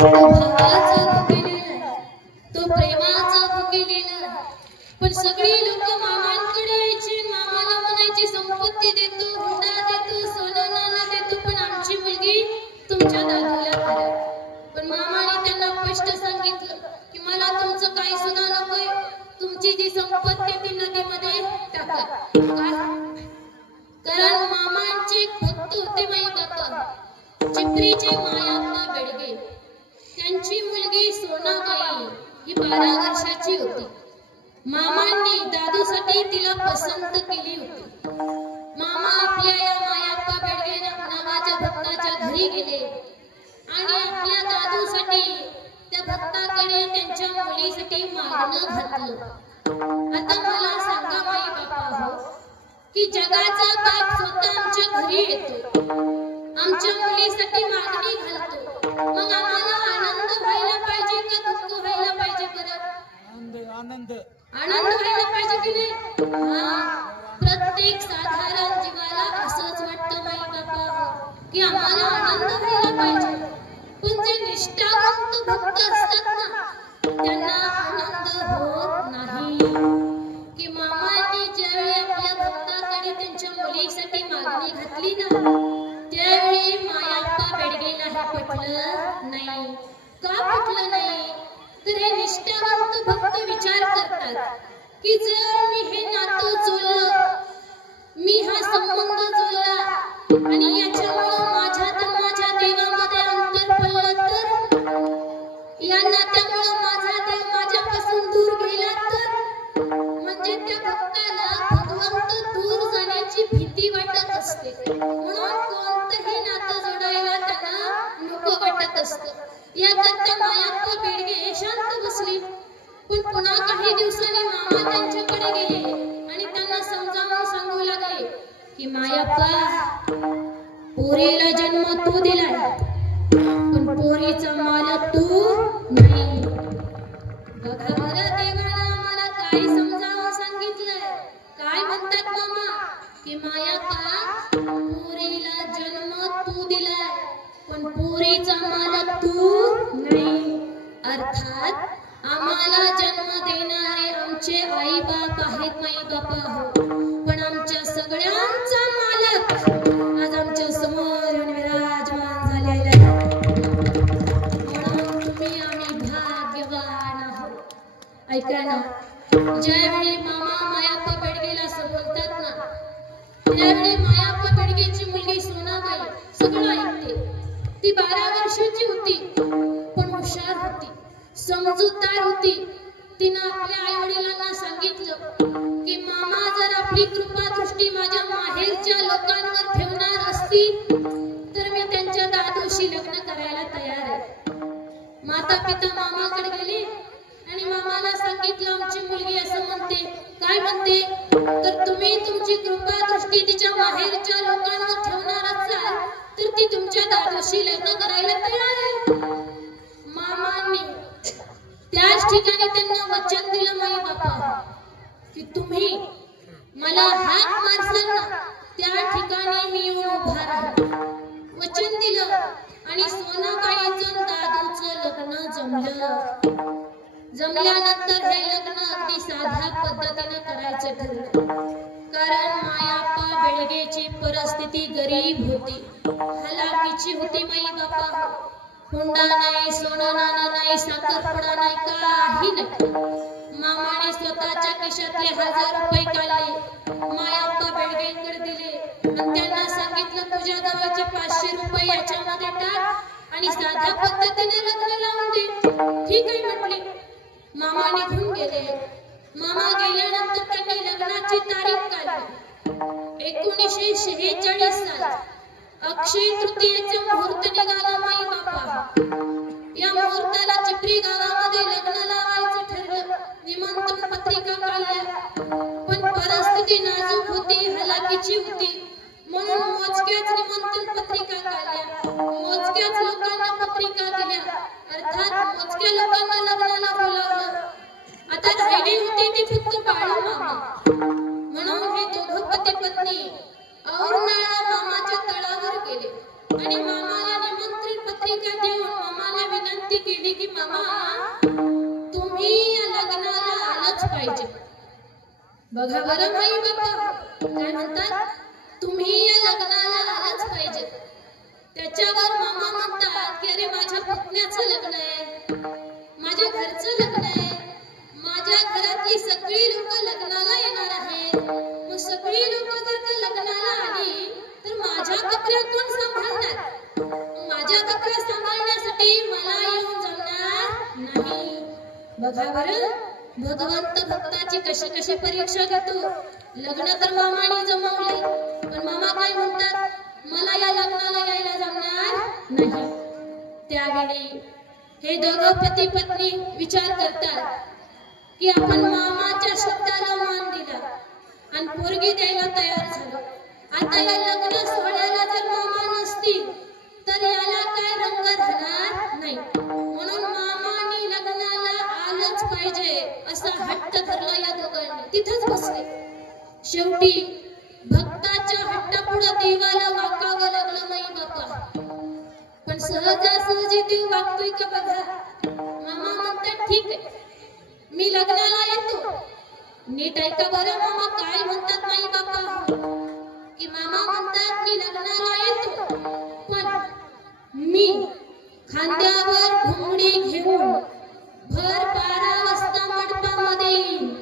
तो भावाचा भुकेलेला, तो प्रेमाचा भुकेलेला, पण सगळी लोक मामांकडे यायची, मामाला म्हणायची संपत्ती देतो, हुंडा देतो, सोनं नाणं देतो, पण आमची मुलगी तुमच्या दादूला करा. पण मामाने त्यांना स्पष्ट सांगितलं की मला तुमचं काही सुद्धा नकोय, तुमची जी संपत्ती ती नदीमध्ये टाका. कारण मामांचे भक्त होते माई बापा चिपरीचे मायाप्पा बेडगे. त्यांची मुलगी सोनाबाई ही 12 वर्षाची होती. मामांनी दादूसाठी तिला पसंत केली होती. मामा आपल्या या मायाप्पा बेडगे नावाच्या भक्ताच्या घरी गेले आणि आपल्या दादूसाठी त्या भक्ताकडे त्यांच्या मुलीसाठी मागणं घातलं. आता मला सांगा माई बापा हो की जगाचा बाप स्वतः आमच्या घरी येतो, आमच्या मुलीसाठी मागणी घालतो, मग आम्हाला आनंद व्हायला पाहिजे का दुःख व्हायला पाहिजे? बरं आनंद व्हायला पाहिजे की नाही? प्रत्येक साधारण जीवाला असंच वाटतं माई बापा की आम्हाला आनंद व्हायला पाहिजे. पण जे निष्ठावंत भक्त असतात ना त्यांना आनंद होत नाही. की मामांनी ज्यावेळी आपल्या भक्ताकडे त्यांच्या मुलीसाठी मागणी घातली ना त्यावेळी मायाप्पा बेडगेला हे पटलं नाही. का पटलं नाही? तर हे निष्ठावंत भक्त विचार करतात की जर मी हे नातं जोडलं, मी हा संबंध जोडला आणि याच्यामुळे माझ्यात माझ्या देवामध्ये अंतर पडलं तर, या नात्यामुळे माझा देव माझ्यापासून दूर गेला तर, म्हणजे त्या भक्ताला भगवंत दूर जाण्याची भीती वाटत असते. म्हणून कोणतंही नातं जोडायला त्यांना नको वाटत असतं. याकरता मायाप्पा बेडगे शांत बसली. पण पुन्हा काही दिवसांनी मामा त्यांच्याकडे गेले आणि त्यांना समजावून सांगू लागले की मायाप्पा, पोरीला जन्म तू दिलाय पण पोरीचा मालक तू नाही. बघा बरं, देवाला आम्हाला काय समजावून सांगितलंय? काय म्हणतात मामा की मायाप्पा, पोरीला जन्म तू दिलाय पण पोरीचा मालक तू नाही. अर्थात आम्हाला जन्म देणारे आमचे आई बाप आहेत माई बापा हो, पण आमच्या सगळ्यांचा मालक आज आमच्या समोर विराजमान झालेला आहे. म्हणून तुम्ही आम्ही भाग्यवान आहोत. ऐका ना, ज्यावेळी मामा मायाप्पा बेडगेला असं बोलतात ना त्यावेळी मायाप्पा बेडगेची मुलगी सोनाबाई सगळं ऐकते. ती 12 वर्षाची होती पण हुशार होती, समजूतदार होती. तिनं आपल्या आई वडिलांना सांगितलं की मामा जर आपली कृपा दृष्टी माझ्या माहेरच्या लोकांवर ठेवणार असतील तर मी त्यांच्या दादूशी लग्न करायला तयार आहे. माता पिता मामाकडे गेले आणि मामाला सांगितलं आमची मुलगी असं म्हणते. काय म्हणते? तर तुम्ही तुमची कृपा दृष्टी तिच्या माहेरच्या लोकांवर ठेवणार असाल तर ती तुमच्या दादूशी लग्न करायला तयार आहे. मामांनी त्याच ठिकाणी त्यांना वचन दिलं माई बापा की तुम्ही मला हाक मारसाल ना त्या ठिकाणी मी येऊन उभा राहील. वचन दिलं आणि सोनाबाईचं दादूचं लग्न जमलं. जमल्यानंतर हे लग्न अगदी साध्या पद्धतीने करायचं ठरलं. कारण मायाप्पा बेडगेची परिस्थिती गरीब होती, हलाखीची होती माई बापा. हुंडा नाही, सोनं नाणं नाही, साखरपुडा नाही, काही नाही. मामाने स्वतःच्या खिशातले 1000 रुपये काढले, मायाप्पा बेडगेंकडे दिले आणि त्यांना सांगितलं तुझ्या गावाचे 500 रुपये याच्यामध्ये टाक आणि साध्या पद्धतीने लग्न लावून दे. ठीक आहे म्हटले. मामा निघून गेले. मामा गेल्यानंतर त्यांनी लग्नाची तारीख काढली. 1946 साल अक्षय तृतीयेचा मुहूर्त निघाला माई बापा. या मुहूर्ताला चिपरी गावामध्ये लग्न लावायचं ठरलं. निमंत्रण पत्रिका काढल्या पण परिस्थिती नाजूक होती, हलाखीची होती. म्हणून मोजक्याच निमंत्रण पत्रिका काढल्या, मोजक्याच लोकांना पत्रिका दिल्या. अर्थात मोजक्या लोकांना लग्नाला बोलावलं. आता राहिली होती ती फक्त बाळू मामा. म्हणून हे दोघं पती पत्नी औरनाळा मामाच्या तळावर गेले आणि मामाला निमंत्रण पत्रिका देऊन मामाला विनंती बघा बरं माई बाप्पा काय म्हणतात, तुम्ही या लग्नाला आलाच पाहिजे. त्याच्यावर मामा म्हणतात की अरे माझ्या पुतण्याचं लग्न आहे, माझ्या घरचं लग्न आहे, माझ्या घरातली सगळी लोक लग्नाला येणार आहेत. मग सगळी लोक जर का लग्नाला आली तर माझ्या बकऱ्या कोण सांभाळणार? माझ्या बकऱ्या सांभाळण्यासाठी मला येऊन जमणार नाही. बघा बरं भगवंत भक्ताची कशी कशी परीक्षा घेतो. लग्न तर मामाने जमवले, पण मामा काय म्हणतात, मला या लग्नाला यायला जमणार नाही. त्यावेळी हे दोघं पती पत्नी विचार करतात की आपण मामाच्या शब्दाला मान दिला आणि पोरगी द्यायला तयार झालो. आता या लग्न सोहळ्याला जर मामा नसतील तर याला काय रंग राहणार नाही. म्हणून मामाने लग्नाला आलंच पाहिजे असा हट्ट धरला या दोघांनी. तिथंच बसले. शेवटी भक्ताच्या हट्टापुढे देवाला वाकावं लागलं नाही बाप्पा. पण सहजासहजी देव वागतोय का बघा. मामा म्हणतात ठीक आहे मी लग्नाला येतो. नीट ऐका बरं मामा काय म्हणतात नाही बाप्पा, की मामा म्हणतात मी लग्नाला येतो, पण मी खांद्यावर घोंगडी घेऊन भर 12 वाजता मंडपामध्ये येईन.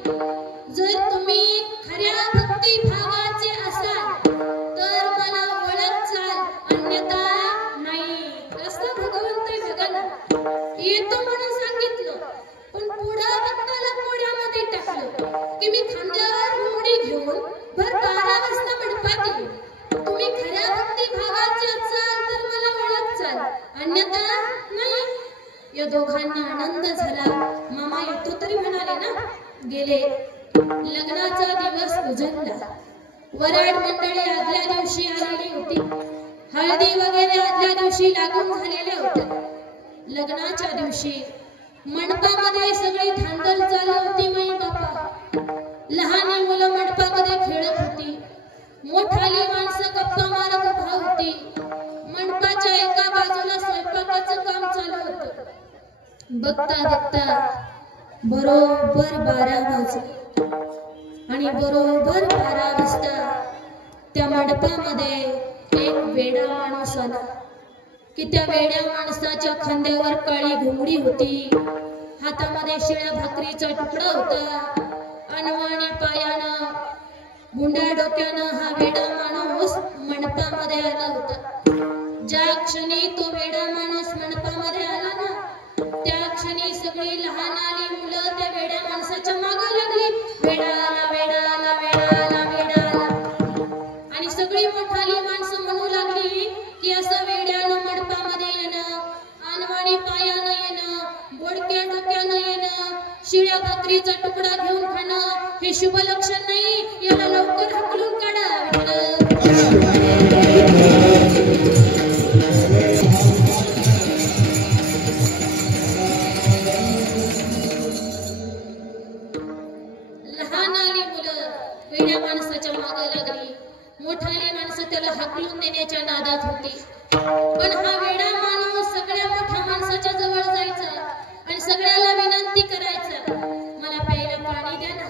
जर तुम्ही खऱ्या भक्ती भावाचे असाल तर मला ओळखचाल, अन्यथा नाही. कसं भगवंत भगवान येतो म्हणून सांगितलं, पण पुढं भक्ताला कोड्यामध्ये टाकलं की मी खांद्यावर घोंगडी घेऊन भर 12 वाजता मंडपात येईन. तुम्ही खऱ्या भक्ती भावाचे असाल तर मला ओळखचाल, अन्यथा नाही. या दोघांना आनंद झाला. मामा येतो तरी म्हणाले ना. गेले. लग्नाचा दिवस उजळला. वराड मंडळी आदल्या दिवशी आलेली होती. हळदी वगैरे आदल्या दिवशी लागून झालेल्या होत्या. लग्नाच्या दिवशी मंडपामध्ये सगळी धांदल चालू होती माई बाप्पा. लहान मुलं मंडपामध्ये खेळत होती, मोठाली माणसं गप्पा मारत उभा होती. मंडपाच्या एका बाजूला स्वयंपाकाचं काम चालू होतं. बघता बघता बरोबर 12 वाजले आणि बरोबर 12 वाजता त्या मंडपामध्ये एक वेडा माणूस आला. की त्या वेड्या माणसाच्या खांद्यावर काळी घोंगडी होती, हातामध्ये शिळ्या भाकरीचा तुकडा होता, अनवाणी पायानं गुंड्या डोक्यानं हा वेडा माणूस मंडपामध्ये आला होता. ज्या क्षणी तो वेडा माणूस मंडपामध्ये आला ना, त्या क्षणी सगळी लहान आली मुलं त्या वेड्या माणसाच्या मागे लागली. वेडा आला, वेडा आला, वेडा आला, वेडा आला. आणि सगळी मोठाली माणसं म्हणू लागली की असं वेड्यानं मंडपामध्ये येणं, अनवाणी पायानं येणं, बोडक्या डोक्यानं येणं, शिळ्या भाकरीचा तुकडा घेऊन खाणं हे शुभ लक्षण नाही. याला लवकर हाकलून काढा. वेड्या माणसाच्या मागे लागली. मोठाली माणसं त्याला हाकलून देण्याच्या नादात होती. पण हा वेडा माणूस सगळ्या मोठ्या माणसाच्या जवळ जायचा आणि सगळ्याला विनंती करायचा, मला प्यायला पाणी द्या ना,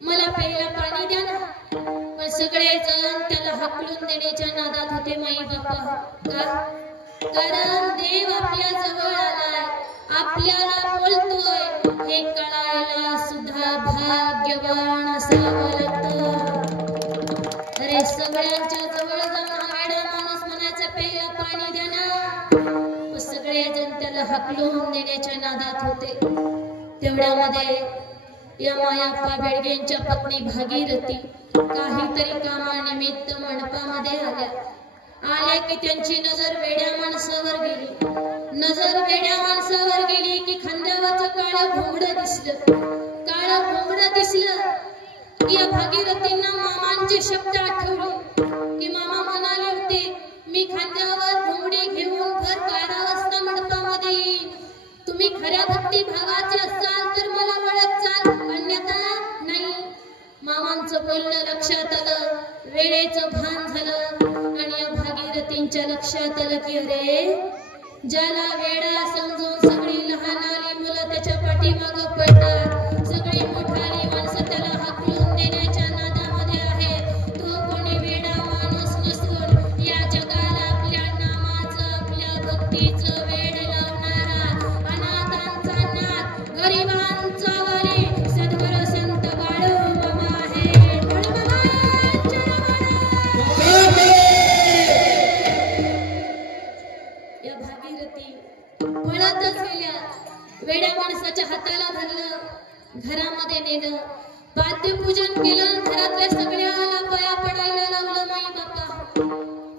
मला प्यायला पाणी द्या ना. पण सगळेजण त्याला हाकलून देण्याच्या नादात होते माई बाप्पा. का? कारण देव आपल्या जवळ आलाय, आपल्याला बोलतोय हे कळायला सुद्धा भाग्यवान असावं लागतं. अरे सगळ्यांच्या जवळ जाऊन हा वेडा माणूस म्हणायचा प्यायला पाणी द्या ना. सगळेजण त्याला हाकलून देण्याच्या नादात होते. तेवढ्यामध्ये या मायाप्पा बेडगेंच्या पत्नी भागीरथी काहीतरी कामानिमित्त मंडपामध्ये आल्या की त्यांची नजर वेड्या माणसावर गेली. नजर वेड्या माणसावर गेली की खांद्यावरचं काळं घोंगडं दिसलं. काळं घोंगडं दिसलं की या भागीरथींना मामांचे शब्द आठवले. की मामा म्हणाले होते मी खांद्यावर घोंगडी घेऊन भर 12 वाजता मंडपामध्ये येईन. तुम्ही खऱ्या भक्ती भावाचे असाल तर मला ओळखचाल, अन्यथा नाही. मामांचं बोलणं लक्षात आलं, वेळेचं भान झालं आणि या भागीरथींच्या लक्षात आलं की अरे ज्याला वेडा समजून सगळी लहान आली मुलं त्याच्या पाठीमागं पडतात, सगळी मोठाली माणसं त्याला हाकलून पळतच गेल्या. वेड्या माणसाच्या हाताला धरलं, घरामध्ये नेलं, पाद्यपूजन केलं, घरातल्या सगळ्याला पाया पडायला लावलं माई बापा.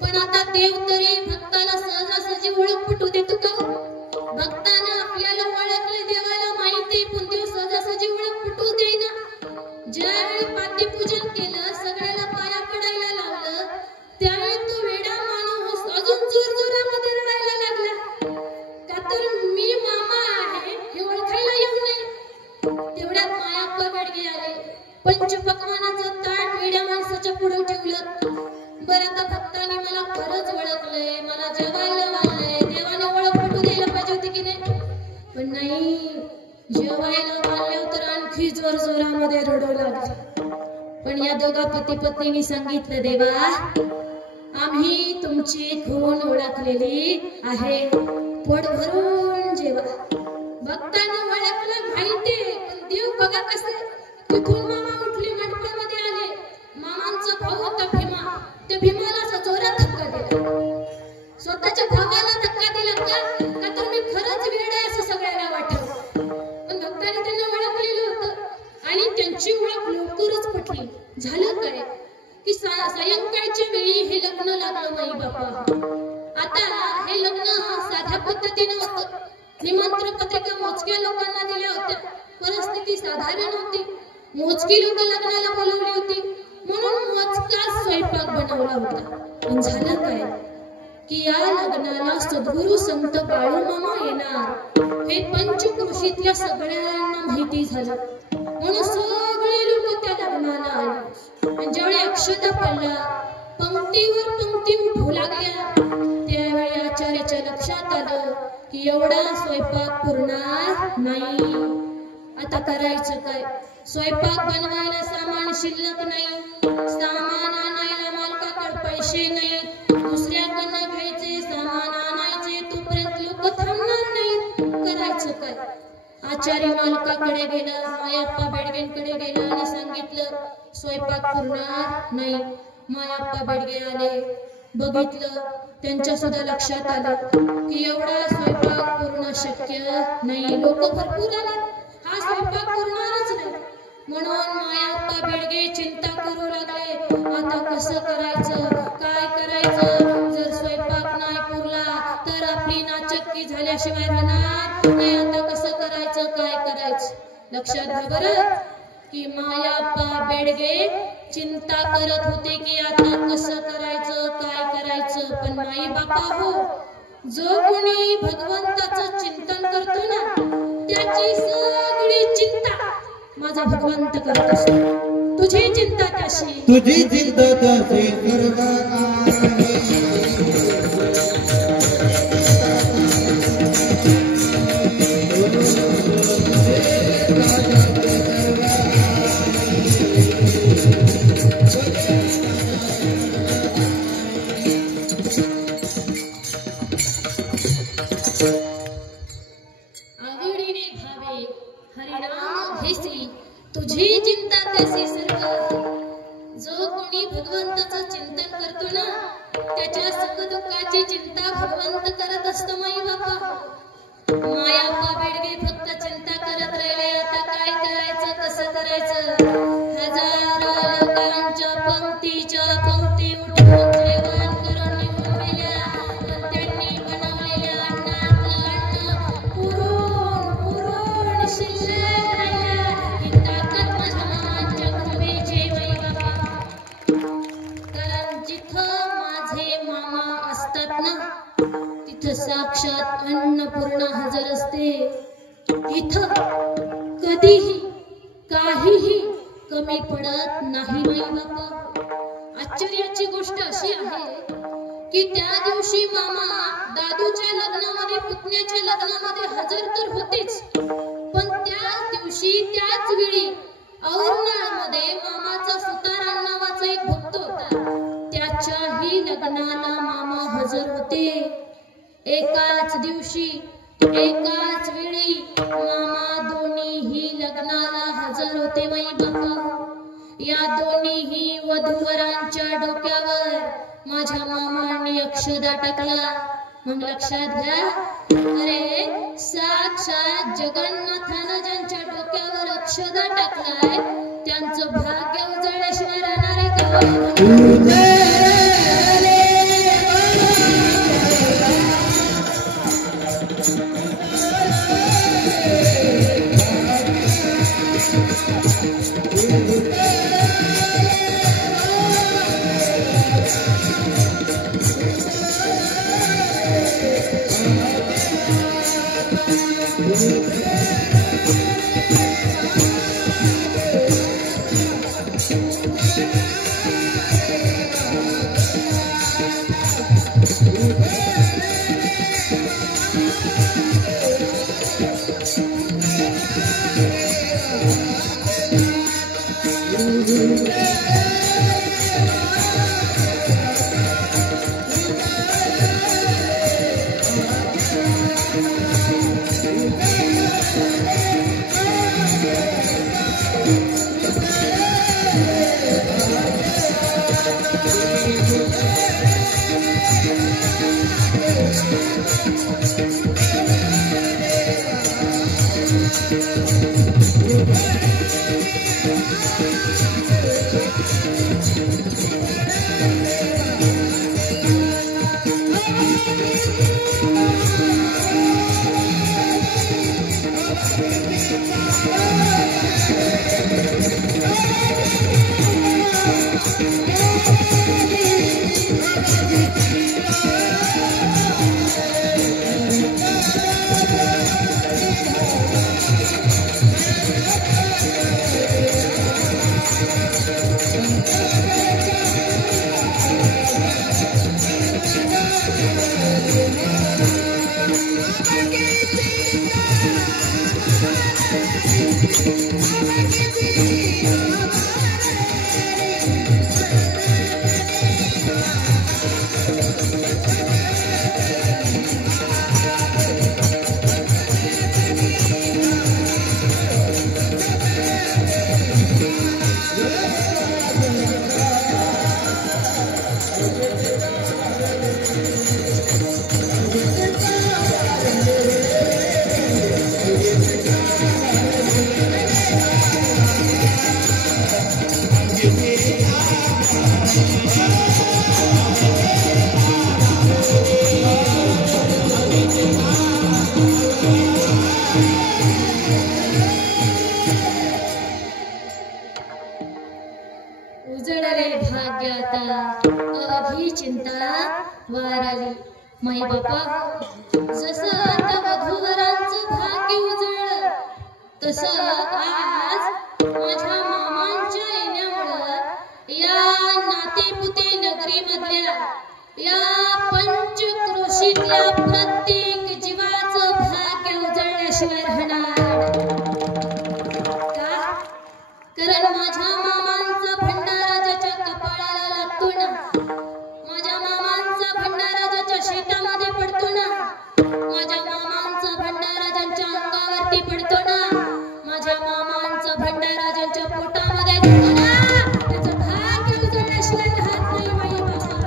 पण आता देव तरी भक्ताला सहजासहजी ओळख पटू देतो का? भक्तानं आपल्याला ओळखले, देवाला माहिती, पण देव सहजासहजी ओळख पटू देईना. ज्यावेळी पाद्यपूजन केलं, सगळ्याला पाया पडायला लावलं, त्यावेळी तो वेडा माणूस अजून जोरजोरामध्ये रडायला लागला. का तर मी मामा आहे हे ओळखायला येऊ नये. तेवढ्यात मायाप्पा बेडगे आले. पंचपक्वानाचं ताट वेड्या माणसाच्या पुढे ठेवलं. बरं आता भक्तांनी मला खरंच ओळखलंय, मला जेवायला लावलंय, देवाने ओळख पटू द्यायला पाहिजे होती की नाही? पण नाही, जेवायला वाढल्यावर तर आणखी जोर जोरामध्ये रडू लागले. पण या दोघा पती पत्नींनी सांगितलं, देवा आम्ही तुमची खूण ओळखलेली आहे, पोट भरून जेवा. भक्तांना ओळखलं माहितीये, पण देव बघा कसे. तिथून मामा उठले, मंडपामध्ये आले. मामांचा भाऊ होता भीमा, त्या भीमाला असा जोरात धक्का दिला. स्वतःच्या भावाला धक्का दिला का तर मी खरंच वेड आहे असं सगळ्यांना वाटलं. पण भक्तांनी त्यांना ओळखलेलं होतं आणि त्यांची ओळख लवकरच पटली. झालं काय की सायंकाळच्या वेळी हे लग्न लागलं माई बापा. आता हे लग्न साध्या पद्धतीने होतं. निमंत्रण पत्रिका मोजक्या लोकांना दिल्या होत्या. परिस्थिती साधारण होती, मोजकी लोक लग्नाला बोलवली होती, म्हणून मोजका स्वयंपाक बनवला होता. पण झालं काय की या लग्नाला सद्गुरु संत बाळूमामा येणार हे पंचक्रोशीतल्या सगळ्यांना माहिती झालं. म्हणून सगळे लोक त्या लग्नाला आले. ज्यावेळी अक्षता पडला, पंक्तीवर पंक्ती उठू लागल्या, त्यावेळी आचार्याच्या लक्षात आलं की एवढा स्वयंपाक पुरणार नाही. आता करायचं काय? स्वयंपाक बनवायला सामान शिल्लक नाही, सामान आणायला मालकाकडे पैसे नाही, दुसऱ्याकडनं घ्यायचे, सामान आणायचे, तोपर्यंत लोक थांबणार नाहीत. करायचं काय? आचार्य मालकाकडे गेला, मायाप्पा बेडगेंकडे गेला आणि सांगितलं स्वयंपाक पुरणार नाही. मायाप्पा बेडगे आले, बघितलं, त्यांच्या सुद्धा लक्षात आलं की एवढा स्वयंपाक पूर्ण शक्य नाही. लोक भरपूर आले, हा स्वयंपाक पुरणारच नाही. म्हणून मायाप्पा बेडगे चिंता करू लागले, आता कसं करायचं, काय करायचं? जर स्वयंपाक नाही पुरला तर आपली नाचक्की झाल्याशिवाय राहणार नाही. आता कसं करायचं, काय करायचं? लक्षात घ्या बरं की मायाप्पा बेडगे चिंता करत होते की आता कसं करायचं, काय करायचं. पण माई बापा हो, जो कोणी भगवंताचं चिंतन करतो ना, त्याची सगळी चिंता माझा भगवंत करत असतो. तुझी चिंता त्याशी, तुझी चिंता त्याशी सर्व आहे. आवडीने भावे हरिनाम घेसी, तुझी चिंता त्यासी सर्व. जो कोणी भगवंताचं चिंतन करतो ना, त्याच्या सुख दुःखाची चिंता भगवंत करत असतो माई बापा. मायाप्पा बेडगे फक्त चिंता करत राहिले, आता काय करायचं, कसं करायचं. हजारो लोकांच्या पंक्तीच्या पंक्ती उठवून जेवण करून निघून गेल्या. पण त्यांनी बनवलेल्या अन्नातलं अन्न पुरून पुरून शिल्लक राहिल्या. ही ताकद माझ्या मामांच्या कृपेची माई बापा. कारण जिथं माझे मामा असतात ना, तिथं साक्षात अन्नपूर्णा हजर असते. इथं कधीही काहीही कमी पडत नाही माई बापा. आश्चर्याची गोष्ट अशी आहे की त्या दिवशी मामा दादूच्या लग्नामध्ये, पुतण्याच्या लग्नामध्ये हजर तर होतेच, पण त्याच दिवशी त्याच वेळी औरनाळमध्ये मामाचा सुताराम नावाचा एक भक्त होता, त्याच्याही लग्नाला मामा हजर होते. एकाच दिवशी एकाच वेळी मामा दोन्हीही लग्नाला हजर होते माई बापा. या दोन्हीही वधूवरांच्या डोक्यावर माझ्या मामांनी अक्षदा टाकला. मग लक्षात घ्या, अरे उजळले भाग्य आता अवघी चिंता वाराली माई बापा जसं आता वधूवरांचं भाग्य उजळलं तसं आज माझ्या मामांच्या येण्यामुळं या नातेपुते नगरी मधल्या या पंचक्रोशीतल्या प्रत्येक जीवाचं भाग्य उजळल्याशिवाय राहणार का? कारण माझ्या मामांचा भंडारा ज्याच्या कपाळाला लागतो ना, माझ्या मामांचा भंडारा ज्याच्या शेतामध्ये पडतो ना, माझ्या मामांचा भंडारा ज्यांच्या अंगावरती पडतो ना, माझ्या मामांचा भंडारा ज्यांच्या पोटामध्ये घेतो ना, त्याचं भाग्य उजळल्याशिवाय राहत नाही बाई बाबा.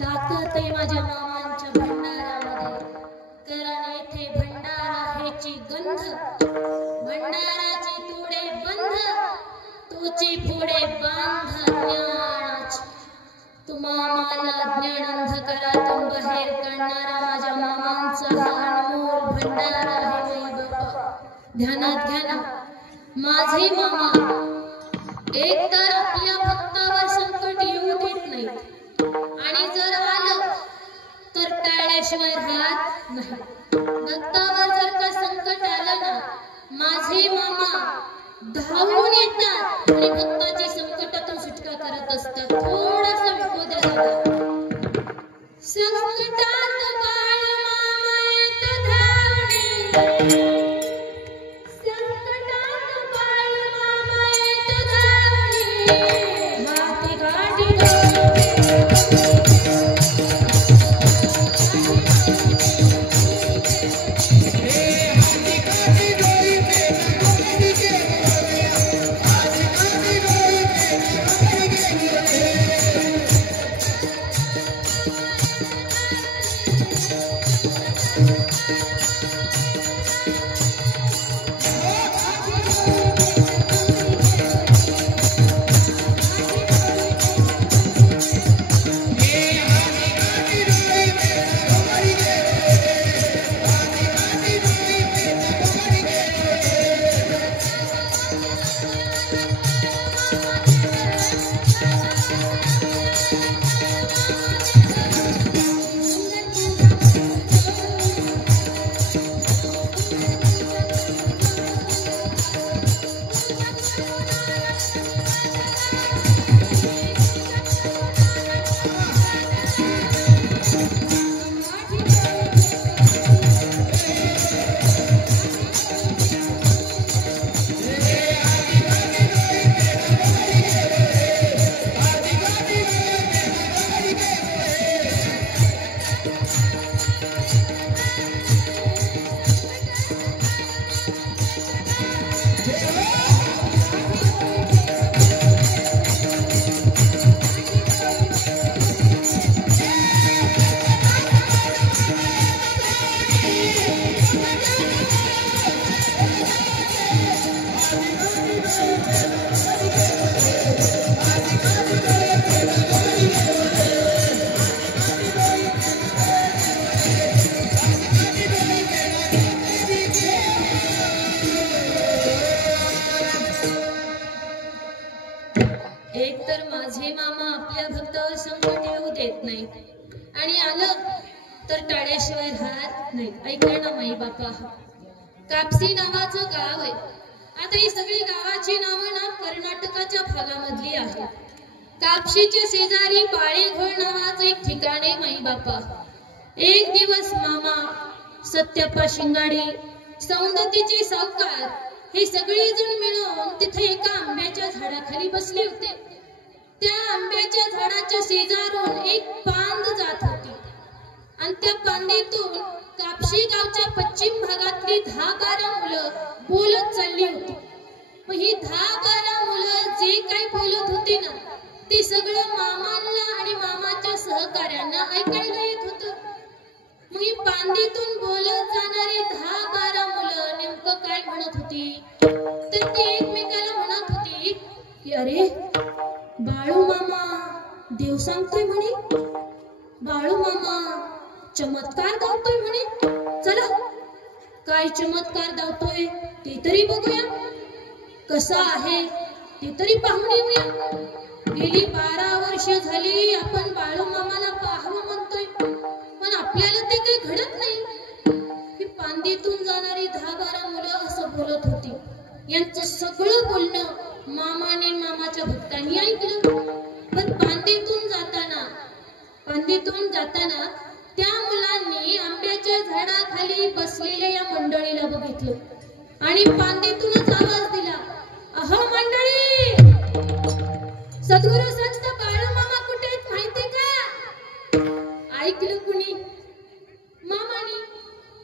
ताकद आहे माझ्या मामांच्या भंडारामध्ये, कारण येथे भंडारा ह्याची गंध, भंडाराची तोडे बंध, तोची पुढे बांध ज्ञानाची. तुम्हा मामाला ज्ञान अंधकारातून बाहेर काढणारा माझ्या मामांचा हा अनमोल भंडारा आहे बाई बाबा. ध्यानात घ्या ना, माझे मामा एकतर आपल्या भक्तावर संकट येऊ देत नाही आणि जर आलं तर टाळल्याशिवाय राहत नाही. भक्तावर जर का संकट आलं ना, माझे मामा धावून येतात आणि भक्ताची संकटातून सुटका करत असतात. थोडासा विको द्या दादा. संकटात बाळ मामा येत धावणे, संकटात बाळ मामा येत धावणे, हाती गाडी केल्याशिवाय राहत नाही. ऐका ना माई बापा, कापसी नावाचं गाव आहे. आता ही सगळी गावाची नावं ना कर्नाटकाच्या भागामधली आहेत. कापशीच्या शेजारी बाळेघोळ नावाचं एक ठिकाण आहे माई बापा. एक दिवस मामा, सत्यप्पा शिंगाडे, सौंदतीचे सावकार हे सगळे जण मिळून तिथे एका आंब्याच्या झाडाखाली बसले होते. त्या आंब्याच्या झाडाच्या शेजारून एक पांद जात होती आणि त्या पांदीतून कापशी गावच्या पश्चिम भागातली 10-12 मुलं बोलत चालली होती. मग ही 10-12 मुलं जे काही बोलत होती ना ते सगळं मामांना आणि मामाच्या सहकार्यांना ऐकायला येत होतं. मग ही पांदीतून बोलत जाणारी 10-12 मुलं नेमकं काय म्हणत होती तर ती एकमेकाला म्हणत होती की अरे बाळू मामा देव सांगतोय म्हणे, बाळू मामा चमत्कार दावतोय म्हणे. चला काय चमत्कार दावतोय ते तरी बघूया, कसा आहे ते तरी पाहून येऊया. गेली 12 वर्ष झाली आपण बाळू मामाला पाहावं म्हणतोय पण आपल्याला ते काही घडत नाही. ही पांदीतून जाणारी 10-12 मुलं असं बोलत होती. यांचं सगळं बोलणं मामाने मामाच्या भक्तांनी ऐकलं. पण पांदीतून जाताना त्या मुलांनी आंब्याच्या झाडाखाली बसलेल्या या मंडळीला बघितलं आणि पांदीतूनच आवाज दिला, अहो मंडळी, सद्गुरू संत बाळू मामा कुठे आहेत माहिती का? ऐकलं कुणी? मामानी.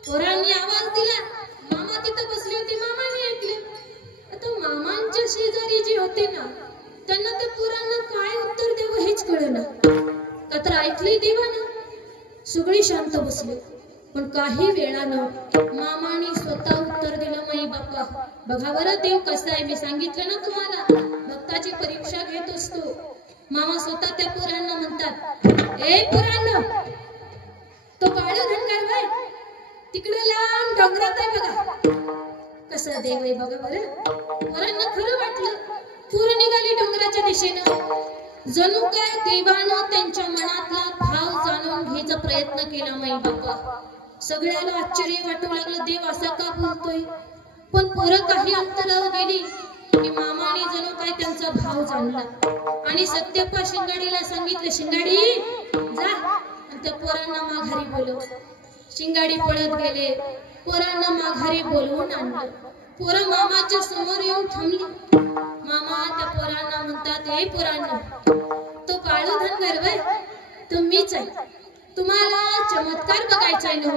पोरांनी आवाज दिला, मामा तिथं बसले होते, मामाने ऐकलं. आता मामांच्या शेजारी जे होते ना त्यांना त्या पोरांना काय उत्तर द्यावं हेच कळेना. का तर ऐकले देवानं. सगळे शांत बसले. पण काही वेळानं मामाने स्वतः उत्तर दिलं. माई बापा बघा बरं देव कसा आहे. मी सांगितलं ना तुम्हाला भक्ताची परीक्षा घेत असतो. मामा स्वतः त्या पोरांना म्हणतात, ए पोरांनो, तो बाळू धनगर तिकडे लांब डोंगरात आहे बघा. कसा देव आहे बघा बरं. पोरांना खरं वाटलं. पोरं निघाली डोंगराच्या दिशेनं. जणू काय देवानं त्यांच्या मनातला भाव जाणून घ्यायचा प्रयत्न केला. माई बापा सगळ्याला आश्चर्य वाटू लागलं, देव असा का बोलतोय. पण पोरं काही अंतरावर गेली की मामाने जणू काय त्यांचा भाव जाणला आणि सत्यप्पा शिंगाडीला सांगितलं, शिंगाडी जा आणि त्या पोरांना माघारी बोलव. शिंगाडी पळत गेले. पोरांना माघारी बोलवून आणलं. पोरं मामाच्या समोर येऊन थांबली. मामा त्या पोरांना म्हणतात, ए पोरांना, तो बाळू धनगर वय तो मीच आहे. तुम्हाला चमत्कार बघायचा आहे ना?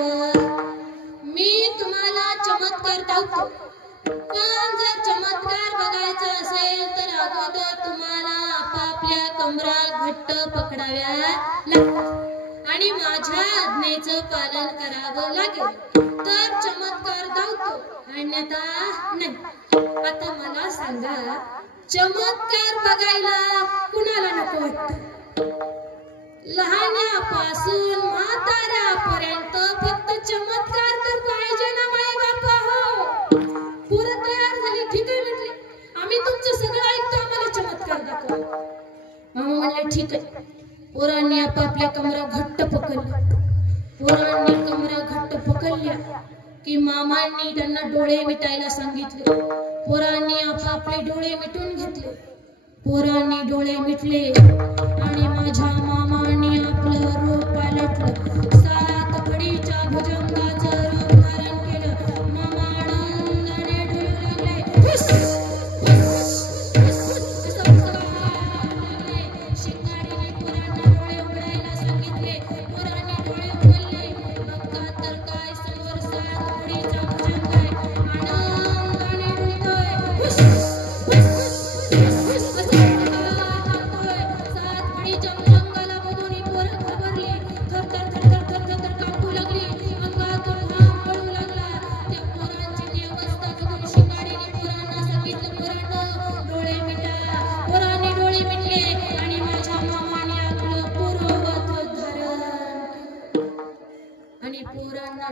मी तुम्हाला चमत्कार दाखवतो. पण जर चमत्कार बघायचा असेल तर अगोदर तुम्हाला आपापल्या कमरा घट्ट पकडाव्या लागतात आणि माझ्या आज्ञेचं पालन करावं लागेल तर चमत्कार दाखवतो, अन्यथा नाही. आता मला सांगा, चमत्कार बघायला कुणाला नको वाटतं? लहानापासून म्हाताऱ्यापर्यंत फक्त चमत्कार तर पाहिजे ना माई बापा. हो, पुरं तयार झाली. ठीक आहे म्हटले, आम्ही तुमचं सगळं ऐकतो, आम्हाला चमत्कार दाखवा. मामा म्हणले ठीक आहे. पोरांनी आपापल्या कमरा घट्ट पकडल्या. पोरांनी कमरा घट्ट पकडल्या की मामांनी त्यांना डोळे मिटायला सांगितले. पोरांनी आपापले डोळे मिटून घेतले. पोरांनी डोळे मिटले आणि माझ्या मामांनी आपलं रूप पालटलं. 7 घडीच्या भुजंगाचं रूप धारण केलं. मामा आनंदाने डोलू लागले. शिंगाडीने पोरांना डोळे उघडायला सांगितले. पोरांनी डोळे उघडले. बघा तर काय, समोर 7 घडीचा भुजंग आहे. आनंदाने डुलतोय.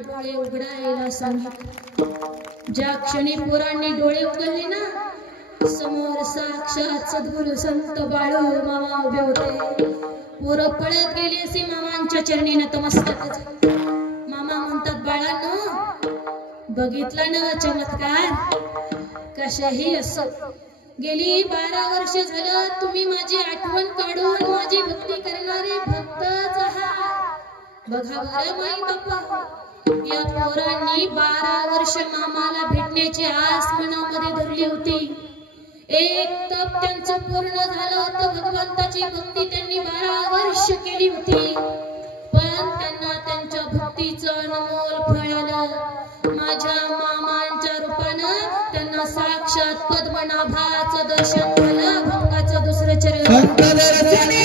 डोळे उघडायला सांगितले. ज्या क्षणी पोरांनी डोळे उघडले ना, समोर साक्षात सद्गुरू संत बाळू मामा उभे होते. पोरं पळत गेली असे मामांच्या चरणी नतमस्तक. मामा बाळांनो, बघितला ना चमत्कार? कशाही असो, गेली 12 वर्ष झालं तुम्ही माझी आठवण काढून माझी भक्ती करणारे भक्तच आहात. बघा बरं माई बाप्पा, या पोरांनी 12 वर्ष मामाला भेटण्याची आस मनामध्ये धरली होती. एक तप त्यांचं पूर्ण झालं होतं. भगवंताची भक्ती त्यांनी 12 वर्ष केली होती, पण त्यांना त्यांच्या भक्तीचं अनमोल फळ आलं. माझ्या मामांच्या रूपानं त्यांना साक्षात पद्मनाभाचं दर्शन झालं. भंगाचं दुसरं चरण संत दर्शनी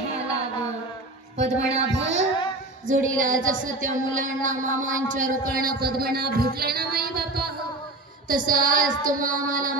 हा लाभ. पद्मनाभ जोडीला जसं त्या मुलांना मामांच्या रूपानं पद्मनाभ भेटला ना माई बापा, तसं आज तुम्हा आम्हाला